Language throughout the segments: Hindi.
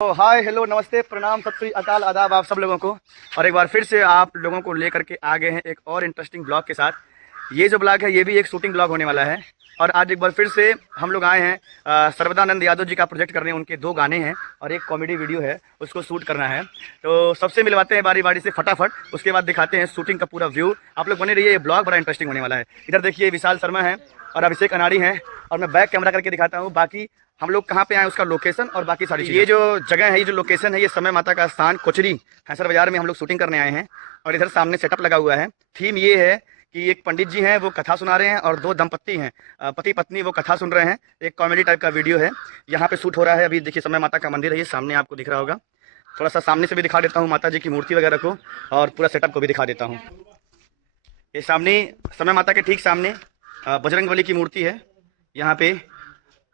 तो हाय हेलो नमस्ते प्रणाम सत श्री अकाल आदाब आप सब लोगों को। और एक बार फिर से आप लोगों को लेकर के आ गए हैं एक और इंटरेस्टिंग ब्लॉग के साथ। ये जो ब्लॉग है ये भी एक शूटिंग ब्लॉग होने वाला है। और आज एक बार फिर से हम लोग आए हैं सर्वदानंद यादव जी का प्रोजेक्ट करने। उनके 2 गाने हैं और एक कॉमेडी वीडियो है, उसको शूट करना है। तो सबसे मिलवाते हैं बारी बारी से फटाफट, उसके बाद दिखाते हैं शूटिंग का पूरा व्यू। आप लोग बने रहिए, ये ब्लॉग बड़ा इंटरेस्टिंग होने वाला है। इधर देखिए विशाल शर्मा है और अभिषेक अनाड़ी हैं। और मैं बैक कैमरा करके दिखाता हूँ बाकी हम लोग कहाँ पे आए, उसका लोकेशन और बाकी सारी चीज़ें। ये जो जगह है, ये जो लोकेशन है, ये समय माता का स्थान कोचरी हैसर बाजार में हम लोग शूटिंग करने आए हैं। और इधर सामने सेटअप लगा हुआ है। थीम ये है कि एक पंडित जी हैं वो कथा सुना रहे हैं और 2 दंपत्ति हैं पति पत्नी, वो कथा सुन रहे हैं। एक कॉमेडी टाइप का वीडियो है, यहाँ पे शूट हो रहा है। अभी देखिए समय माता का मंदिर है, ये सामने आपको दिख रहा होगा। थोड़ा सा सामने से भी दिखा देता हूँ माता जी की मूर्ति वगैरह को, और पूरा सेटअप को भी दिखा देता हूँ। ये सामने समय माता के ठीक सामने बजरंगबली की मूर्ति है यहाँ पे,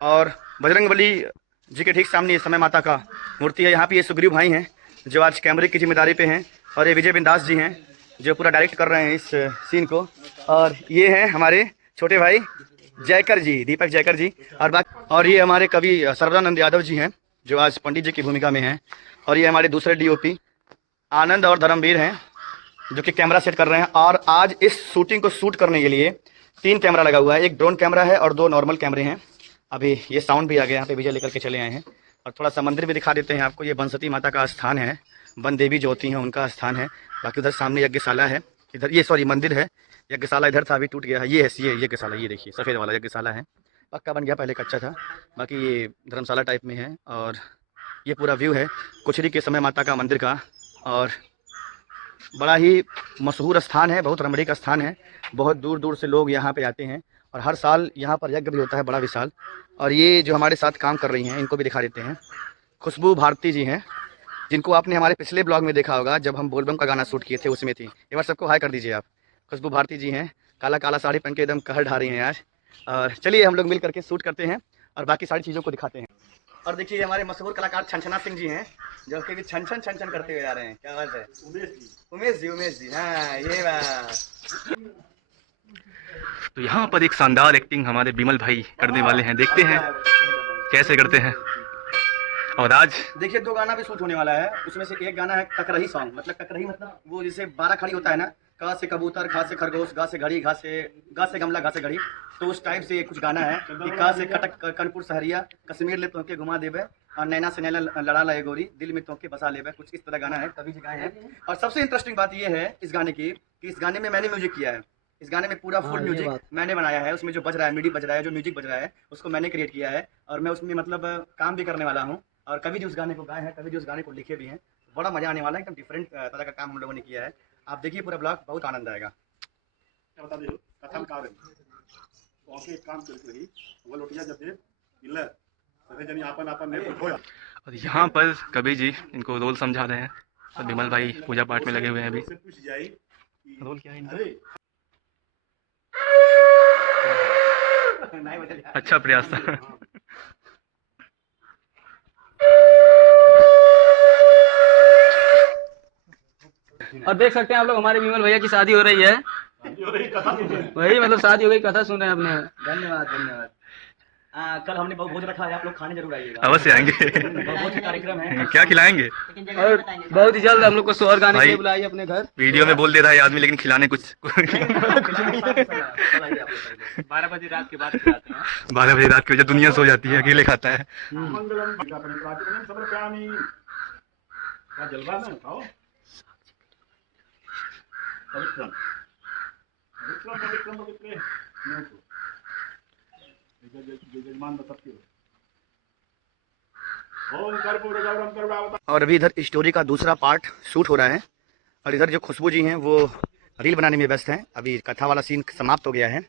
और बजरंगबली जी के ठीक सामने समय माता का मूर्ति है। यहाँ पे ये सुग्रीव भाई हैं जो आज कैमरे की जिम्मेदारी पे हैं, और ये विजय बिंदास जी हैं जो पूरा डायरेक्ट कर रहे हैं इस सीन को। और ये हैं हमारे छोटे भाई जयकर जी, दीपक जयकर जी। और ये हमारे कवि सर्वदानंद यादव जी हैं जो आज पंडित जी की भूमिका में हैं। और ये हमारे दूसरे डीओपी आनंद और धर्मवीर हैं जो कि कैमरा सेट कर रहे हैं। और आज इस शूटिंग को शूट करने के लिए 3 कैमरा लगा हुआ है, एक ड्रोन कैमरा है और 2 नॉर्मल कैमरे हैं। अभी ये साउंड भी आ गया, यहाँ पे विजय लेकर के चले आए हैं। और थोड़ा सा मंदिर भी दिखा देते हैं आपको। ये बनसती माता का स्थान है, वन देवी जो होती हैं उनका स्थान है। बाकी उधर सामने यज्ञशाला है, इधर ये सॉरी मंदिर है, यज्ञशाला इधर था अभी टूट गया है। ये है ये यज्ञशाला, ये देखिए सफ़ेद वाला यज्ञशाला है, पक्का बन गया, पहले कच्चा था। बाकी ये धर्मशाला टाइप में है। और ये पूरा व्यू है कुचरी के समय माता का मंदिर का। और बड़ा ही मशहूर स्थान है, बहुत रमणीक स्थान है। बहुत दूर दूर से लोग यहाँ पे आते हैं और हर साल यहाँ पर यज्ञ भी होता है बड़ा विशाल। और ये जो हमारे साथ काम कर रही हैं इनको भी दिखा देते हैं। खुशबू भारती जी हैं जिनको आपने हमारे पिछले ब्लॉग में देखा होगा जब हम बोलबम का गाना शूट किए थे, उसमें थी। एक बार सबको हाई कर दीजिए आप। खुशबू भारती जी हैं, काला काला साड़ी पहन के एकदम कहर ढा रही हैं आज। और चलिए हम लोग मिल करके शूट करते हैं और बाकी सारी चीज़ों को दिखाते हैं। और देखिए हमारे मशहूर कलाकार छनछना सिंह जी हैं जो कि भी छन छन छन छन करते हुए आ रहे हैं। क्या बात है, उमेश जी, हाँ ये बात। तो यहाँ पर एक शानदार एक्टिंग हमारे बिमल भाई करने वाले हैं, देखते हैं कैसे करते हैं। और आज देखिए 2 गाना भी शूट होने वाला है, उसमें से एक गाना है ककरही सॉन्ग। मतलब ककरही मतलब वो जैसे 12 खड़ी होता है ना, क से कबूतर, ख से खरगोश, ग से घड़ी, ग से गमला, घ से घड़ी। तो उस टाइप से कुछ गाना है कि क से कटक कनपुर सहरिया, कश्मीर ले तोके घुमा देवे, और नैना से नैना लड़ा लाए गोरी, दिल में तोके बसा लेवे। कुछ इस तरह गाना है, कवि जी गाए हैं। और सबसे इंटरेस्टिंग बात ये है इस गाने की कि इस गाने में मैंने म्यूजिक किया है। इस गाने में पूरा फुल म्यूजिक मैंने बनाया है। उसमें जो बज रहा है, मिडी बज रहा है, जो म्यूजिक बज रहा है, उसको मैंने क्रिएट किया है। और मैं उसमें मतलब काम भी करने वाला हूँ। और कवि जी उस गाने को गाए हैं, कवि जी उस गाने को लिखे भी हैं। बड़ा मजा आने वाला है, एकदम डिफरेंट तरह का काम हम लोगों ने किया है। आप देखिए पूरा ब्लॉग, बहुत आनंद आएगा। बता दे कथन कार्य ओके काम करके रही वो लोटिया जब दे इल्ल सभी जनी आपन आपन नेतृत्व होया। और यहाँ पर कबीर जी इनको रोल समझा रहे हैं और बिमल भाई पूजा पाठ में लगे हुए हैं अभी। पूछ जाई रोल क्या है इनका? अरे अच्छा प्रयास था। और देख सकते हैं आप लोग हमारे विमल भैया की शादी हो रही है। वही मतलब शादी हो गई, कथा सुन रहे हैं अपने। धन्यवाद धन्यवाद। कल हमने बहुत भोज रखा है, आप लोग खाने जरूर आइएगा। अवश्य आएंगे। बहुत ही कार्यक्रम है। क्या खिलाएंगे? और बहुत ही जल्द हम लोग को सोहर गाने के भाई, लिए बुलाइए अपने घर। वीडियो में बोल दे रहा है आदमी, लेकिन खिलाने कुछ 12 बजे रात के बाद खिलाते हैं। 12 बजे रात की वजह दुनिया सो जाती है, अकेले खाता है। मंगलम का प्रातिपदिक सब प्यामी का जलवा में खाओ पवित्रम पवित्रम पवित्र जजमान सबके ओम कर्पूर गौरम करुणावतार। और अभी इधर स्टोरी का दूसरा पार्ट शूट हो रहा है। और इधर जो खुशबू जी हैं वो रील बनाने में व्यस्त हैं। अभी कथा वाला सीन समाप्त हो गया है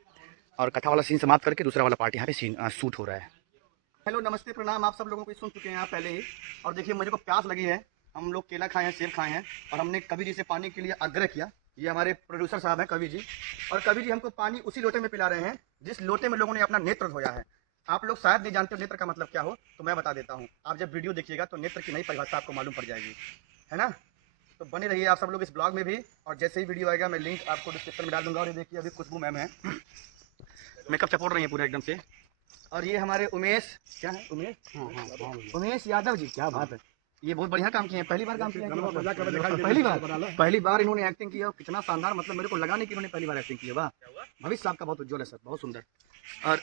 और कथा वाला सीन समाप्त करके दूसरा वाला पार्ट यहाँ पे सीन शूट हो रहा है। हेलो नमस्ते प्रणाम, आप सब लोगों को सुन चुके हैं आप पहले ही। और देखिए मुझे को प्यास लगी है, हम लोग केला खाए हैं, सेब खाए हैं, और हमने कवि जी से पानी के लिए आग्रह किया। ये हमारे प्रोड्यूसर साहब हैं कवि जी, और कवि जी हमको पानी उसी लोटे में पिला रहे हैं जिस लोटे में लोगों ने अपना नेत्र धोया है। आप लोग शायद नहीं जानते हो नेत्र का मतलब क्या हो, तो मैं बता देता हूँ। आप जब वीडियो देखिएगा तो नेत्र की नई परिभाषा आपको मालूम पड़ जाएगी, है ना। तो बने रहिए आप सब लोग इस ब्लॉग में भी। और जैसे ही वीडियो आएगा मैं लिंक आपको डिस्क्रिप्शन में डाल दूंगा। और ये देखिए अभी खुशबू मैम है, मेकअप चपोड़ रही है पूरा एकदम से। और ये हमारे उमेश, क्या है उमेश, उमेश यादव जी, क्या बात है। ये बहुत बढ़िया काम किए हैं, पहली बार काम किया है गाना कि मजाक कर दिखाई दे पहली बार इन्होंने एक्टिंग किया, कितना शानदार, मतलब मेरे को लगा नहीं कि इन्होंने पहली बार एक्टिंग की है। वाह, भविष्य आपका बहुत उज्जवल है सर, बहुत सुंदर। और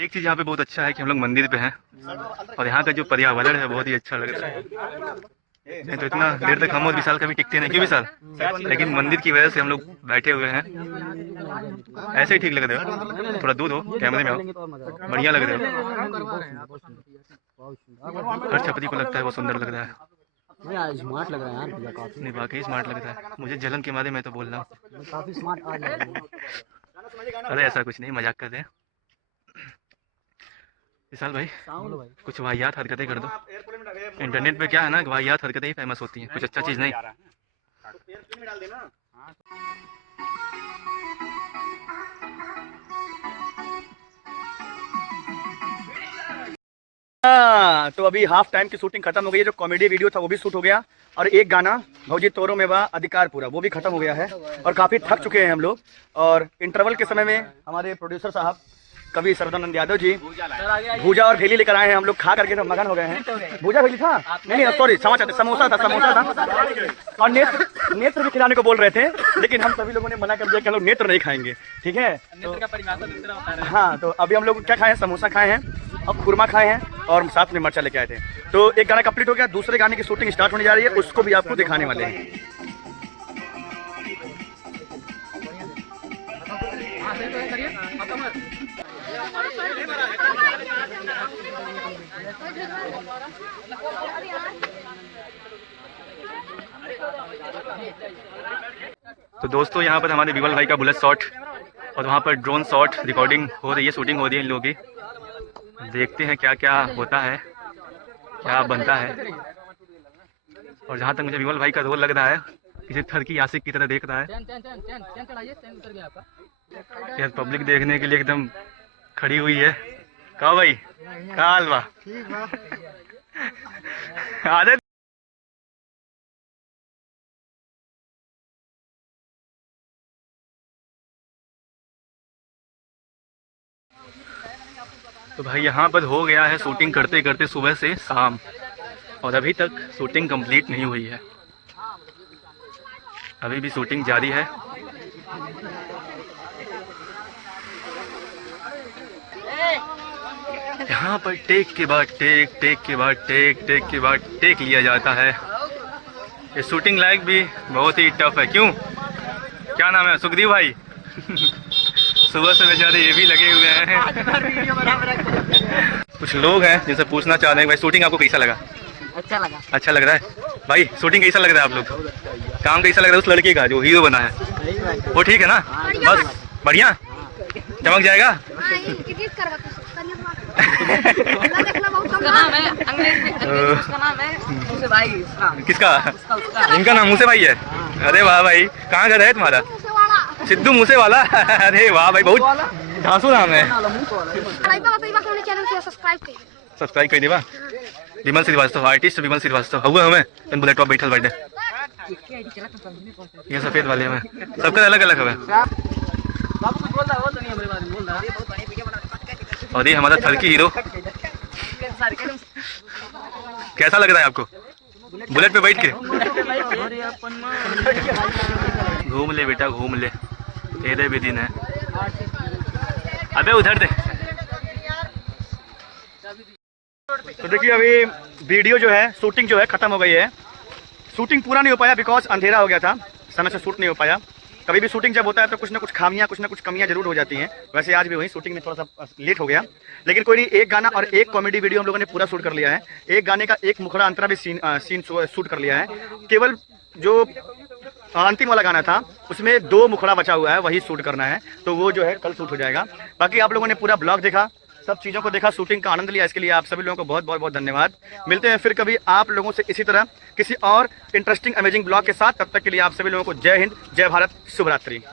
एक चीज़ यहाँ पे बहुत अच्छा है कि हम लोग मंदिर पे हैं और यहाँ का जो पर्यावरण है बहुत ही अच्छा लग रहा है। नहीं तो इतना देर तक हम और विशाल कभी टिकते नहीं, क्यों विशाल? लेकिन मंदिर की वजह से हम लोग बैठे हुए हैं। ऐसे ही ठीक लग रहे हो, थोड़ा दूर हो, कैमरे में हो, बढ़िया लग रहे हो। हर छपरी को लगता है वो सुंदर लग रहा है। स्मार्ट लग रहा है यार, काफी नहीं वाकई स्मार्ट लग रहा है, मुझे जलन के मारे मैं तो बोल रहा हूँ। काफी स्मार्ट आ रहा है। अरे ऐसा कुछ नहीं, मजाक कर रहे हैं। विशाल भाई कुछ वाहियात हरकतें कर दो। इंटरनेट पे क्या है ना, वाहियात हरकतें ही फेमस होती हैं, कुछ अच्छा चीज़ नहीं। हाँ, तो अभी हाफ टाइम की शूटिंग खत्म हो गई है। जो कॉमेडी वीडियो था वो भी शूट हो गया, और एक गाना भौजी तोरो में वाह अधिकार पूरा वो भी खत्म हो गया है। और काफ़ी थक चुके हैं हम लोग। और इंटरवल के समय में हमारे प्रोड्यूसर साहब कवि सर्वदानंद यादव जी भूजा और भेली लेकर आए हैं। हम लोग खा करके तो मगन हो गए हैं। भूजा भेली था नहीं, सॉरी, समोसा था। और नेत्र भी खिलाने को बोल रहे थे, लेकिन हम सभी लोगों ने मना कर दिया कि हम लोग नेत्र नहीं खाएंगे, ठीक है। हाँ, तो अभी हम लोग क्या खाए हैं, समोसा खाए हैं और खुरमा खाए हैं और साथ में मिर्चा लेके आए थे। तो एक गाना कंप्लीट हो गया, दूसरे गाने की शूटिंग स्टार्ट होने जा रही है, उसको भी आपको दिखाने वाले हैं। तो दोस्तों यहाँ पर हमारे विमल भाई का बुलेट शॉट और वहाँ पर ड्रोन शॉट रिकॉर्डिंग हो रही है, शूटिंग हो रही है इन लोगों की। देखते हैं क्या क्या होता है, क्या बनता है। और जहाँ तक मुझे विमल भाई का रोल लग रहा है, किसी थर की आशिक की तरह देख रहा है यार। पब्लिक देखने के लिए एकदम खड़ी हुई है। कहा भाई, कहा हलवा आदत। तो भाई यहाँ पर हो गया है शूटिंग करते करते सुबह से शाम, और अभी तक शूटिंग कंप्लीट नहीं हुई है, अभी भी शूटिंग जारी है। यहाँ पर टेक के बाद टेक, टेक के बाद टेक, टेक के बाद टेक लिया जाता है। ये शूटिंग लायक भी बहुत ही टफ है। क्यों, क्या नाम है? सुखदेव भाई सुबह से बेचारे ये भी लगे हुए हैं। कुछ लोग हैं जिनसे पूछना चाह रहे हैं, भाई शूटिंग आपको कैसा लगा? अच्छा लग रहा है भाई। शूटिंग कैसा लग रहा है आप लोग? काम कैसा लग रहा है उस लड़के का जो हीरो बना है? वो ठीक है ना? बस बढ़िया, चमक जाएगा। किसका? इनका नाम मूसे भाई है। अरे वाह भाई, कहाँ का है तुम्हारा? सिद्धू मूसे वाला। अरे वाह भाई, बहुत धांसू नाम है। सब्सक्राइब कर देवा। विमल श्रीवास्तव, आर्टिस्ट विमल श्रीवास्तव हुआ हमें इन बुलेट पर बैठल बैठे। ये सफेद वाले में सबका अलग अलग है। और ये हमारा थर्की हीरो। कैसा लग रहा है आपको बुलेट पे बैठ के? घूम ले बेटा, घूम ले, तेरे भी दिन है। अबे उधर दे। तो देखिए अभी वीडियो जो है, शूटिंग जो है खत्म हो गई है। शूटिंग पूरा नहीं हो पाया बिकॉज अंधेरा हो गया था, समय से शूट नहीं हो पाया। कभी भी शूटिंग जब होता है तो कुछ ना कुछ खामियां, कुछ ना कुछ कमियां जरूर हो जाती हैं। वैसे आज भी वही शूटिंग में थोड़ा सा लेट हो गया, लेकिन कोई नहीं। एक गाना और एक कॉमेडी वीडियो हम लोगों ने पूरा शूट कर लिया है। एक गाने का एक मुखड़ा अंतरा भी सीन शूट कर लिया है। केवल जो अंतिम वाला गाना था उसमें 2 मुखड़ा बचा हुआ है, वही शूट करना है, तो वो जो है कल शूट हो जाएगा। बाकी आप लोगों ने पूरा ब्लॉग देखा, सब चीज़ों को देखा, शूटिंग का आनंद लिया, इसके लिए आप सभी लोगों को बहुत बहुत बहुत धन्यवाद। मिलते हैं फिर कभी आप लोगों से इसी तरह किसी और इंटरेस्टिंग अमेजिंग ब्लॉग के साथ। तब तक के लिए आप सभी लोगों को जय हिंद, जय भारत, शुभ रात्रि।